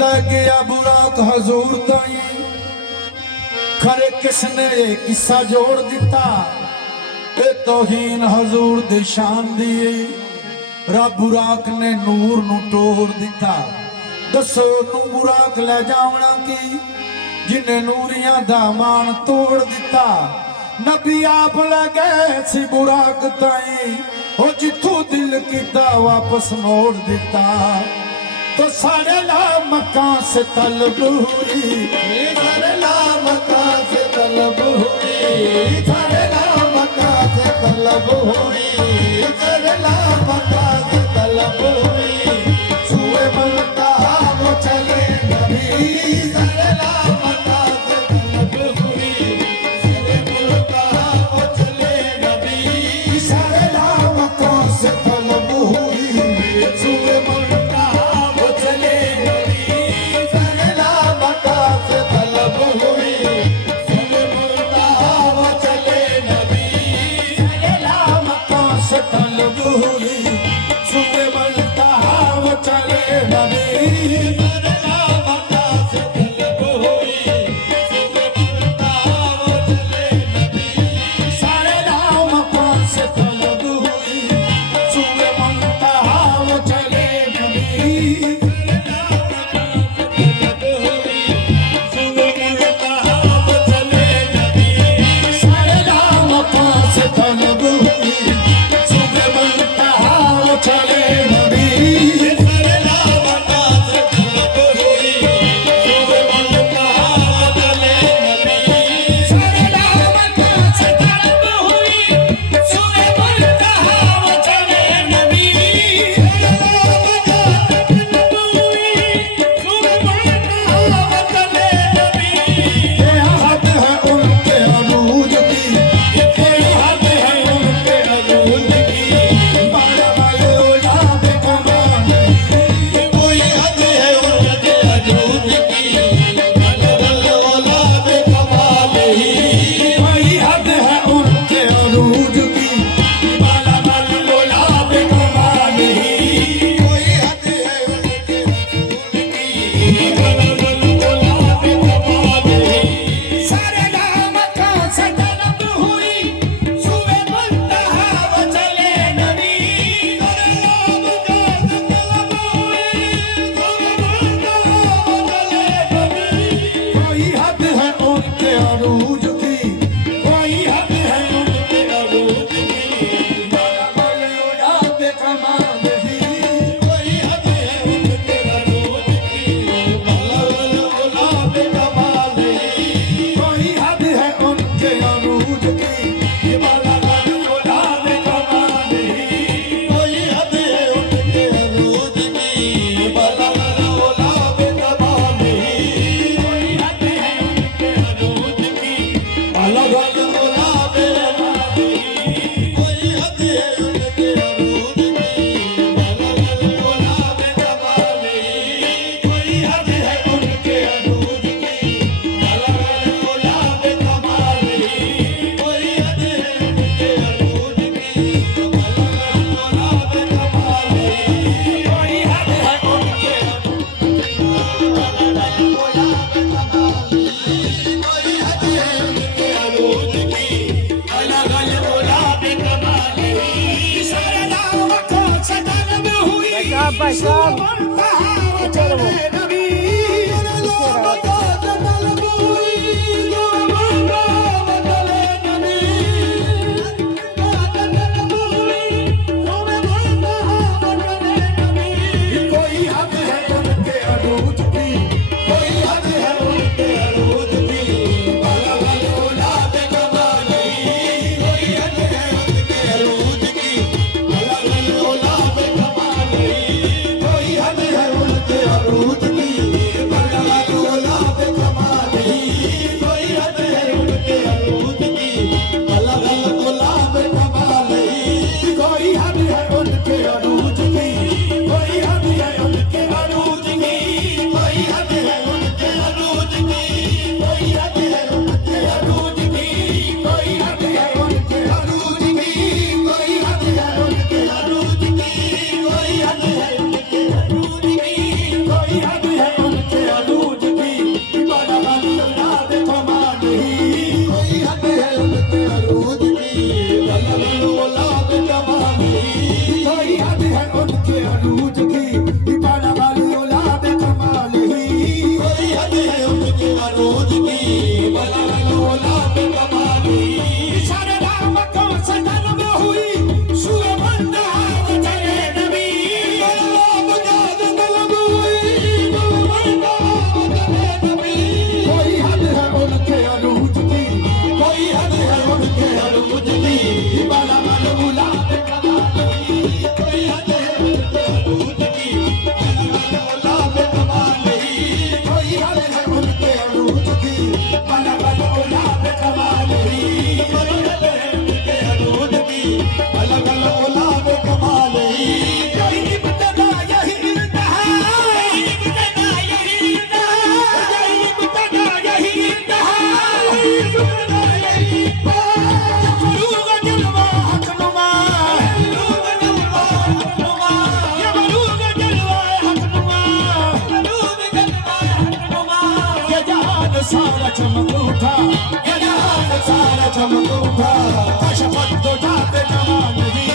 लग गया बुराक हजूर ताई खरे किसने ये किस्सा जोड़ दिता ए तौहीन हजूर दी शान दी रब बुराक ने नूर नू तोड़ दिता दसो नू बुराक ले जावना की जिन्हें नूरियां दा मान तोड़ दिता नबी आप लगे सी बुराक ताई ओ जिथू दिल कीता वापस मोड़ दिता तो सारे ला मक्का से तलब हुई सारे ला मक्का से तलब हुई सारे ला मक्का से तलब हुई सारे ला मक्का से तलब हुई छुए मलता वो चले नबी सारे ला मक्का से तलब हुई छुए मलता वो चले नबी सारे ला मक्का से तलब हुई छुए मलता तलब हुई सुबह बनता है उनके अरूज की बला लोला पे कमाली सारे राम कौन से जन्म हुई सुए बंदा चले नबी बुनियाद कलम हुई बंदा चले नबी कोई हद है उनके अरूज की कोई हद है उनके अरूज की बला लोला पे कमाली कोई हद है उनके अरूज की बला लोला पे कमाली कोई हद है उनके अरूज की बला लोला पे कमाली कोई हद है उनके अरूज की बला लोला पे कमाली यही इब्तिदा यही इंतहा यही इब्तिदा यही इंतहा यही इब्तिदा यही इंतहा यही इब्तिदा यही इंतहा फरूग जलवा हकनुमा फरूग जलवा हकनुमा ये फरूग जलवा हकनुमा फरूग जलवा हकनुमा ये जहान सारा चमक उठा ये जहान सारा चमक उठा कशफत तो जाते जमाल ही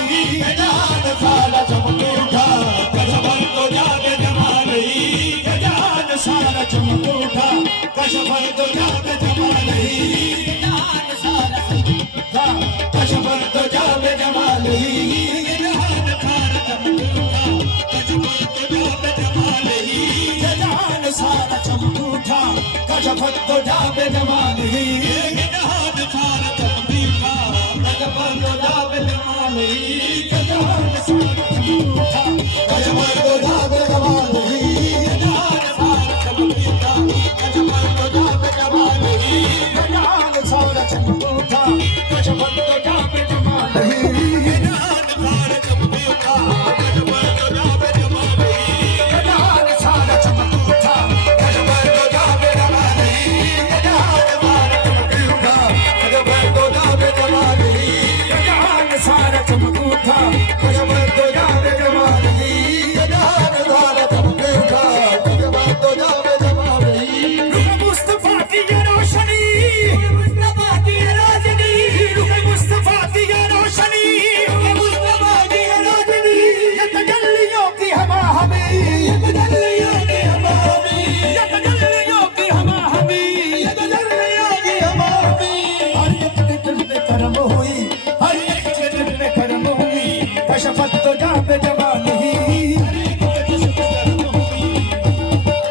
ये जहान सारा चमक उठा कशफत तो जाते जमाल ही ये जहान सारा चमक उठा कशफत तो जाते जमाल ही ये जहान सारा चमक उठा कशफत तो जाते जमाल ही ये जहान सारा चमक उठा कशफत तो जाते जमाल ही ये जहान सारा चमक उठा कशफत तो जाते जमाल ही ये जहान सारा चमक उठा कशफत तो जाते जमाल ही ये जहान सारा चमक उठा कशफत तो जाते जमाल ही ये जहान सारा चमक उठा कशफत तो जाते जमाल ही ये जहान सारा चमक उठा कशफत तो जाते जमाल ही ये जहान सारा चमक उठा कशफत तो जाते जमाल ही ये जहान सारा चमक उठा कशफत तो जाते जमाल ही ये जहान सारा चमक उठा कशफत तो जाते जमाल ही ये जहान सारा चमक उठा कशफत तो जाते जमाल ही ये जहान सारा चमक उठा कशफत तो जाते जमाल ही रुख मुस्तफा की ये रोशनी मुस्तफा की ये रोशनी रुख मुस्तफा की ये रोशनी मुस्तफा की ये रोशनी ये तजल्लियों की हवा हमें ये तजल्लियों की हवा हमें ये तजल्लियों की हवा हमें ये तजल्लियों की हवा हमें हर एक के दिल पे करम हुई हर एक के दिल पे करम हुई कशफत तो जाते जमाल ही हर एक पे चश्म करम हुई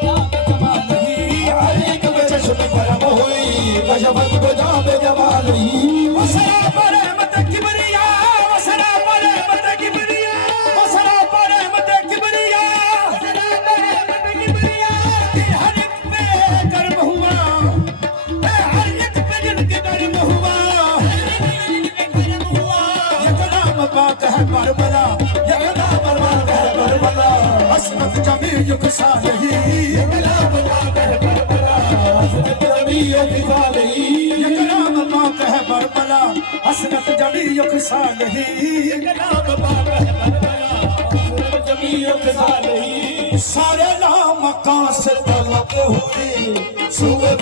जाते जमाल ही हर एक पे चश्म करम हुई कशफत तो जाते जमाल ही वसरा पर रहमत किबरिया वसरा पर रहमत किबरिया वसरा पर रहमत किबरिया वसरा पर रहमत किबरिया कि हर एक पे कर्म हुआ हर एक पे जिनके कर्म हुआ ये कलाम पाक है करबला ये कलाम पाक है करबला हसरत जमी युग सालही ये कलाम पाक है करबला हसरत जमी युग सालही ये कलाम पाक है करबला हसरत जमी युग सालही ये कलाम पाक है करबला हसरत जमी युग सालही सारे नाम कहां से तलब हुए सुए